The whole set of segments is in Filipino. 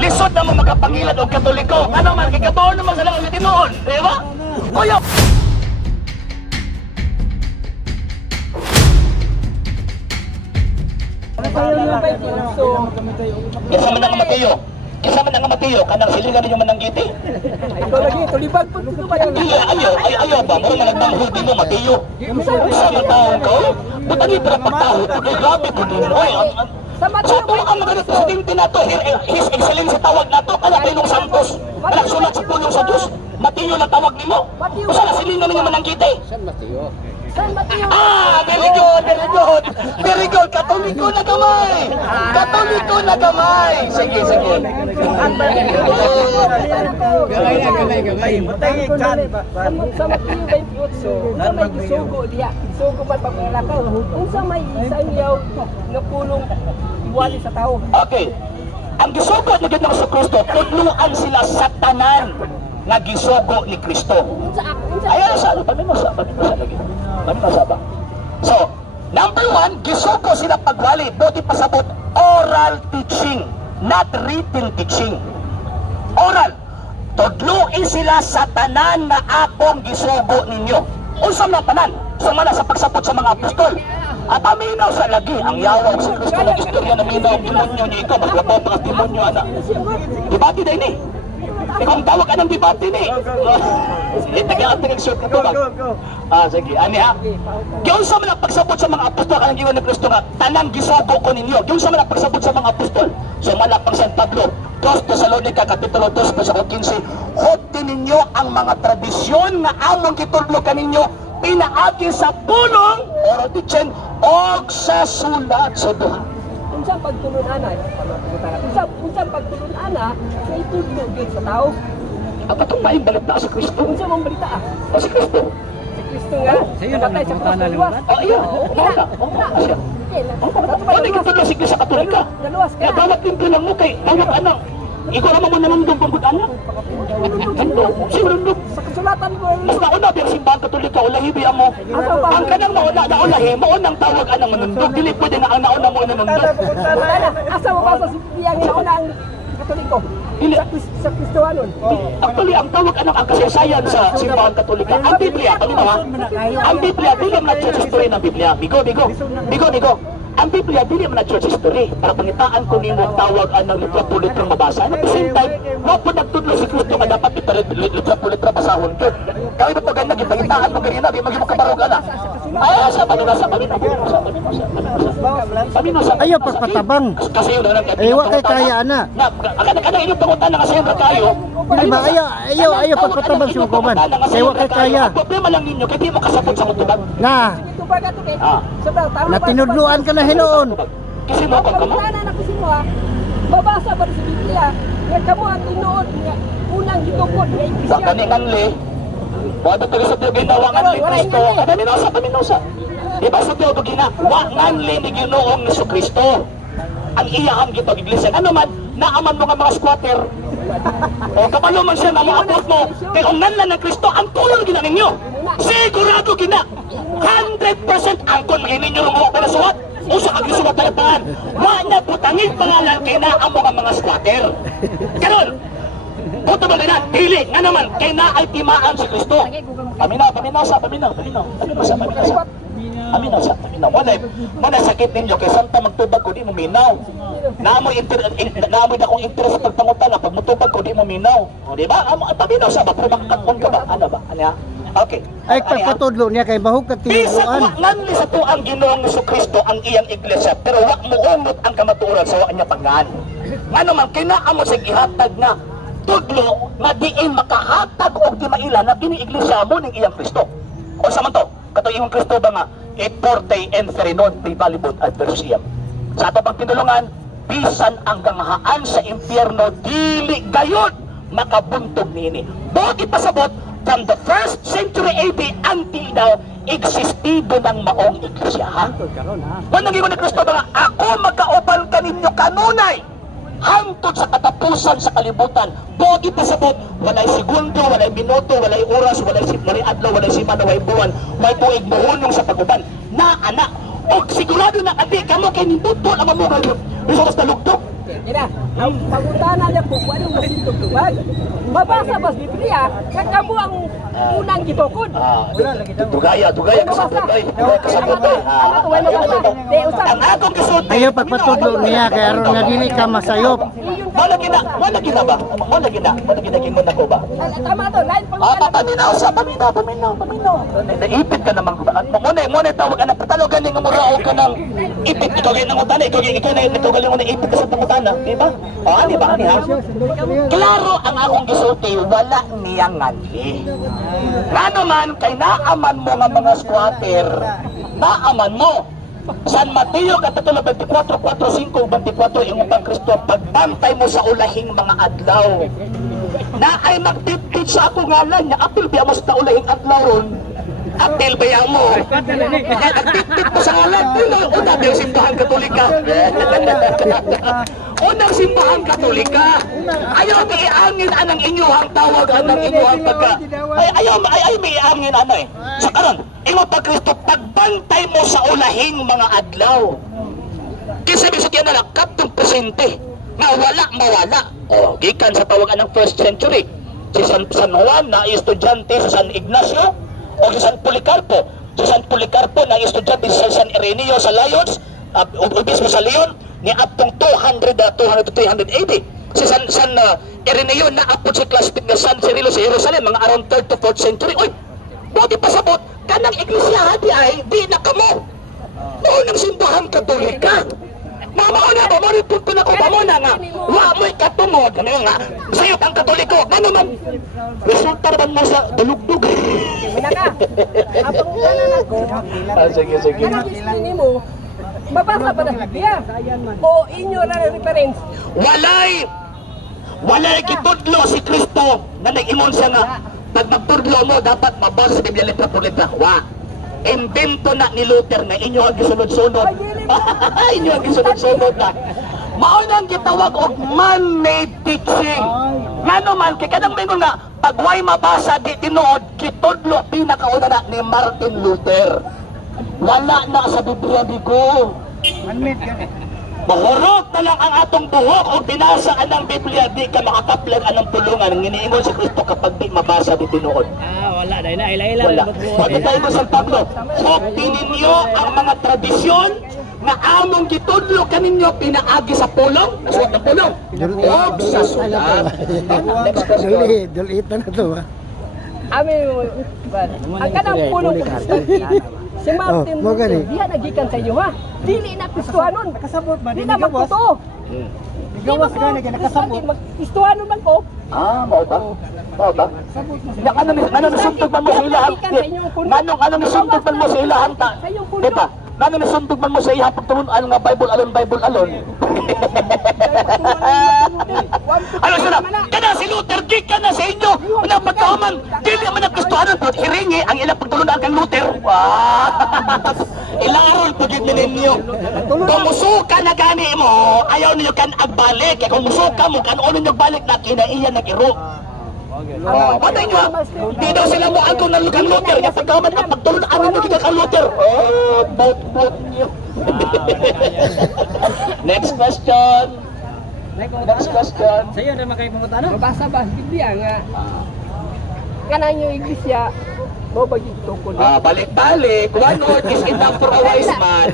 Lisod na mo magkapangilad o Katoliko. Ano man, kikataon naman sa lang tinoon. Di ba? Kuya! Kisa man ang Mateo. Kisa man ang Mateo. Kanang silingan ninyo mananggiti. Ikaw lagi, tulibag po dito ba yan? Ayaw ba? Mura na nagtanghod din mo, Mateo. Isa na taong ka? Ba't ang itra pagtahod? Grabe ko din mo. Sa ang mga presidente na to, His Excellency tawag na to, kaya Pinong Santos. Nagsulat sa pulong sa Diyos. Mateo na tawag ni mo. Kung saan silingan ninyo mananggiti? Very good, very good. Very good, Katoliko na gamay. Katoliko na gamay. Sige, sige. Gamay. Matay kan. Sa Mateo 28, sa may gisugo diya. Gisugo man paglalakaw. Unsa may isayaw nga pulong iwali sa tao. Okay. Ang gisugo ni Ginoong Kristo, tudluan sila sa tanan nga gisugo ni Kristo. Ayan sa ano, paminosa lagi. Paminosa ba? So, number one, gisugo sila pagwali, buti pasabot, oral teaching, not written teaching. Oral. Tudluin sila sa tanan na akong gisugo ninyo. Unsam na tanan? Sumala sa pagsabot sa mga apostol. At aminaw sa lagi, ang yawag sa Kristo ng istorya na minaw, demonyo niya ikaw, maglabaw mga demonyo, anak. Dibati na ini. Ikaw ang tawag ka ng debate ni. Itag-ating exert ko ba? Sige. Ani ha? Gawin sa mga pagsabot sa mga apostol kanang giwan ni Kristo nga, tanang gisugo ko ninyo. Gawin sa mga pagsabot sa mga apostol. So malapang San Pablo, 2 Thessalonica, Kapitulo 2, verso 15, hopti ninyo ang mga tradisyon nga among gitudlo kaninyo, pinaagi sa pulong, oral teaching, o sa sulat sa duha. Unsang pagtulon ana, unsang pagtulon ana sa itudlo gyud sa tao. Ang katong maing balita sa Kristo. Unsa mong balita Sa Kristo. Si Kristo nga. Sayo na patay sa krus na luwas. Iya. Siya. Ano yung tudlo sa Iglesia Katolika? Naluwas ka. Dawat din ko lang mo kay tawag anak. Ikaw naman mo nanundong pagod anak. Sigurundog. Sa kasulatan ko Mas nauna biyang simbahan Katolika, ulahi biya mo. Ang kanang nauna na ulahi, maunang tawag anang manundog. Dili pwede na ang nauna mo nanundog. Asa mo ba sa siyang nauna ang Katoliko? Sa Kristohanon. Actually, ang tawag anang ang kasaysayan sa simbahan Katolika. Ang Biblia, ha? Ang Biblia, dili man na church history ng Biblia. Bigo. Ang Biblia, dili man na church history. Para pangitaan ko nimo tawag anang litro-litro mabasa. At the same time, mo po nagtudlo si Kristo nga dapat litro-litro basahon ko. Kaya ito ganda, pangitaan mo ganina, di maging kabarog ana. Ay, sa paminosa. Ayaw pagpatabang. Kasi yun lang. Ayaw kay kaya ana. Kada inyong pangutan na kasi yung kayo. Diba, ayaw pagpatabang si Mukoman. Ayaw kay kaya. Ang problema lang ninyo, kaya di mo kasabot sa mutubag. Na, natinudluan ka na hinoon. Kasi mo kung kamo. Babasa ba sa Biblia? Nga kamo ang tinuod nga unang gitugod nga Sa Iglesia. kaningan li, wala tuloy sa Diyo ginawangan ni Kristo. Paminosa. Diba sa Diyo ginawangan li ni Ginoong Jesucristo. Ang iyahang gitog iglesia. Ano man, naaman mo nga mga squatter. O kapalo man siya na maabot mo. Kaya kung nanlan ng Kristo, ang tulong gina ninyo. Sigurado gina. 100% angkon maging ninyo ng mga pinasuwat. Usa kag-isuwat tayo paan. Wala putangin pangalan kay na ang mga squatter. Ganon. Puto ba na, dili, nga naman, kay na ay timaan si Kristo. Paminaw. Wala sakit ninyo, kay santa magtubag ko, di mo minaw. Naamoy na kong interest sa pagpangutan na, pag matubag ko, di mo minaw. O, di ba? Paminaw siya, maprumakakon ka ba? Ano ba? Ano? Okay. Ay pagpatudlo niya kay bahog ka tinuruan. Nganli sa to ang Ginoong Jesucristo ang iyang iglesia, pero wak mo umot ang kamatuoran sa wak niya paggaan. Ano man, kinaamo sa gihatag na tudlo nga diin makahatag og di maila na kini iglesia mo ning iyang Kristo. O sa man to, kato iyang Kristo ba nga et forte enfere non privalibus adversiam. Sa ato pang tinulungan, bisan ang ganghaan sa impyerno dili gayud makabuntog niini. Buti pasabot from the 1st century AD until now, existido ng maong iglesia. Kung naging ni Kristo ba nga, ako magkauban kaninyo kanunay hangtod sa katapusan sa kalibutan. Buti pasabot, walay segundo, walay minuto, walay oras, walay adlaw, walay simana, walay buwan, walay tuig muhunong sa paguban. Na anak, o sigurado na adi kamo kay ninduto ang mamungan yun. Resulas na lugdok. Kaya ang pangutana niya po, anong masintog tubag? Mabasa ba Biblia? Kakamu ang unang gitukod. Dugaya kasabot ay. Kasabot ay. Ang akong gisulti. Ayaw pagpatudlo niya kay aron nga dili ka masayop. Wala gina ba? Wala gina kingon ako ba? Tama to, lain Paminaw. Naipit ka naman ko ba? Muna tawag ka na patalogan ni nga murao ka ng ipit. Ikaw kayo nangutana, ikaw galing mo na ipit ka sa pangutana. Di ba? Di ba? Klaro ang akong gisulti, wala niyang ngali. Nga naman, kay naaman mo nga mga squatter, naaman mo. San Mateo Kapitulo 24, 4, 5, 24, yung upang Kristo, pagbantay mo sa ulahing mga adlaw. Na ay magtitid sa ako ngalan niya, apil biya mo sa ulahing adlaw ron. Apil biya mo. Nagtitid mo sa ngalan. Una biya simbahan Katolika. Unang simbahan Katolika. Ayaw iangin anang inyuhang tawag, anang inyuhang pagka. Ayaw iangin ano eh. Sa karon, imo pa Kristo, pagbantay mo sa ulahing mga adlaw. Kisa sabi sa tiyan na katong presente nga wala mawala. Gikan sa tawagan ng 1st century. Si San Juan na estudyante sa San Ignacio o si San Policarpo. Si San Policarpo na estudyante sa San Ireneo sa Lyons, obispo sa Leon, ni aptong 200 to 380. Si San Ireneo na apot si classmate nga San Cirilo sa Jerusalem, mga around 3rd to 4th century. Oy, bakit pasabot? Kanang iglesia ay di na kamo. Unang simbahan Katolika. Mamauna ba, maripot ko na ko, mamuna nga. Wa mo'y katungod. Ano nga, sa'yo ang Katoliko. Ano man, resulta naman mo sa dalugdug. Muna ka. Apang unanan ako. Sige. Anong gusto mo? Mabasa ba na Biblia? O inyo na reference? Walay kitudlo si Kristo na nag-imon siya nga pag magtudlo mo dapat mabasa sa Biblia letra por letra. Invento na ni Luther na inyo ang gisunod-sunod. Inyo ang gisunod-sunod na. Maunang gitawag og man-made teaching. Nga naman, kay kanang mingon nga, pag way mabasa di tinuod, kitudlo pinakauna na ni Martin Luther. Wala na sa Biblia di ko. Mahurot na lang ang atong buhok o binasa anang Biblia, di ka makakaplag anong pulungan. Nginiingon si Kristo kapag di mabasa di tinuod. Wala dahil na ila-ila. Wala. Pagkatay mo San Pablo, sokti ninyo ang mga tradisyon na among gitudlo kaninyo pinaagi sa pulong. Nasuot ng pulong. Huwag sa sulat. Next question. Dulit na to ha. Ang kanang pulong si Martin Luther, diya nagikan sa inyo ha. Dili na Kristohanon. Nakasabot ba? Di na magtuto. Gawas ka na nakasabot. Kristohanon man ko. Mao ba? Ano nasuntog man mo sa ilahan? Ano nasuntog man mo sa ilahan ta? Di ba? Ano nasuntog man mo sa ilahan pagtuon nga Bible alon. Ano sila? Kada si Luther, di ka na sa inyo. Unang pagkahuman, dili man ang Kristohanon. Hiringi ang ilang pagtulungan kang Luther. Ilarol pagid ninyo. Kung musuka na gani mo, ayaw niyo kan agbalik. Kung musuka mo, kan uno niyo balik na kinaiya na kiro. Patay nyo ha? Di daw sila mo agaw na kang Luther. Yung pagkaman na pagtulungan niyo kita kang Luther. Bout niyo. Next question. Sa'yo na makay pumunta ano? Mabasa ba Biblia nga kanan yung iglesia mo ba yung tukod? Balik-balik. One word is enough for a wise man.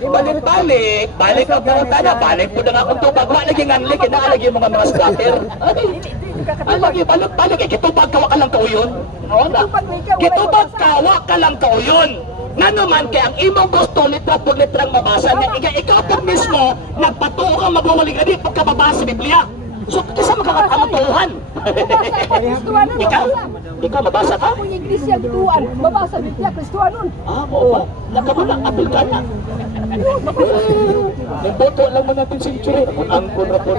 Balik-balik. Balik ang pumunta na. Balik po na nga kung tubag. Wala naging angli. Kinaalag yung mga squatter. Balik. Kitubag kawa ka lang kauyon. Kitubag kawa ka lang kauyon. Nga naman, kaya ang imong gusto litra por litrang mabasa na ikaw po mismo nagpatuo kang magwawalik adi pagkababasa sa Biblia. So, kasi makakakamatuhan. Ikaw, mabasa ka? Kung iglesia gituan, mabasa Biblia Kristohanon. Oo ba? Nakamulang apil ka na. Nagboto lang mo natin century. Angkon na po.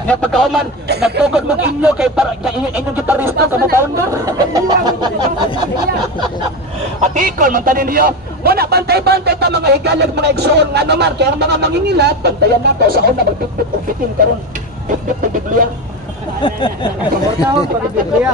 Nga pagkauman, nagtugod mo inyo kay inyong gitarista, kamabaon na. Atikon, mantanin niyo. Muna, bantay-bantay ta mga higalag, mga igsoon, nga naman, kaya ang mga mangingilat, bantayan na to sa una, magbitbit o bitin karon. Bitbit ng Biblia. Pagwartahon pag Biblia.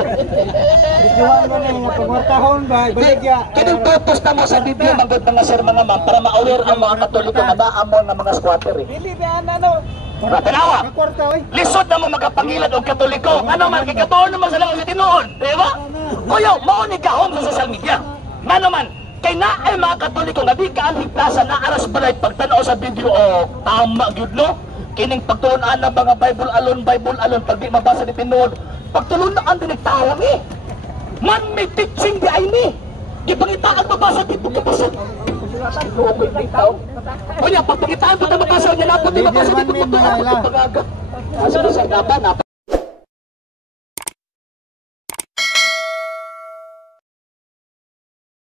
Bituan mo na nga pagwartahon ba baligya. Kining purpose na mo sa Biblia manggod mga sir mga ma'am para ma-aware ang mga Katoliko na daamon ng mga squatter. Dili ba ano? Tanawa. Kwarta oy. Lisod na mo magapangilad og Katoliko. Ano man kay katuon naman sila sa tinuod, di ba? Kuya, mao ni kahom sa social media. Ngano man kay naay mga Katoliko nga di ka higtasan na aras balay pagtanaw sa video o tama gyud no. Kining pagtuon-an ng mga Bible alon pag di mabasa ni tinuod. Pagtulunaan din tawag eh. Man may teaching di ay ni. Di pangitaan mabasa dito kapasa. Okay, bitaw. Kuya, pag pangitaan po na mabasa niya na po di mabasa dito pagtulungan pagaga. Asa sa dapat